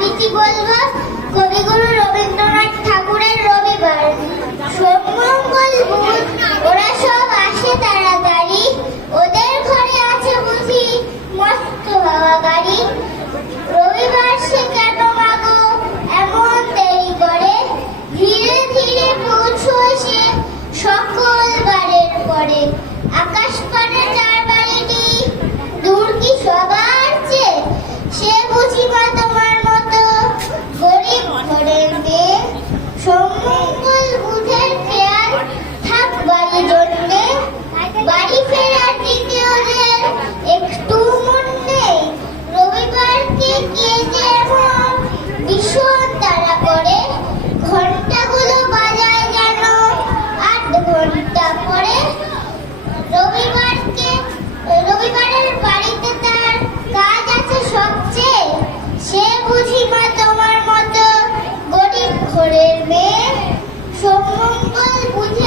আবৃত্তি বলবো কবিগুরু রবীন্দ্রনাথ ঠাকুরের রবিবার। সোম মঙ্গল বুধ ওরা সব আসে তাড়াতাড়ি, ওদের ঘরে আছে বুঝি মস্ত হাওয়া গাড়ি। রবিবার সে কেন মাগো এমন দেরি করে, ধীরে ধীরে পৌঁছয় সে সকল বারের পরে। আকাশ পানে চার বাড়িটি দূর কি সবার চেয়ে, সে বুঝি মা তোমার মতো গরিব ঘরের মেয়ে। সোমমঙ্গল বুধের খেয়াল থাক বাড়ি জন্যে, বাড়ি ফেরার দিকে ওদের একটু মন নেই। রবিবারকে কে যেমন ভীষণ তাড়া করে, ঘন্টাগুলো বাজায় যেন 8 ঘন্টা পরে। রবিবারের বাড়িতে তার কাজ আছে সবচেয়ে, সে বুঝি মা তোমার মতো গরিব ঘরের মেয়ে। সোমমঙ্গল বুধে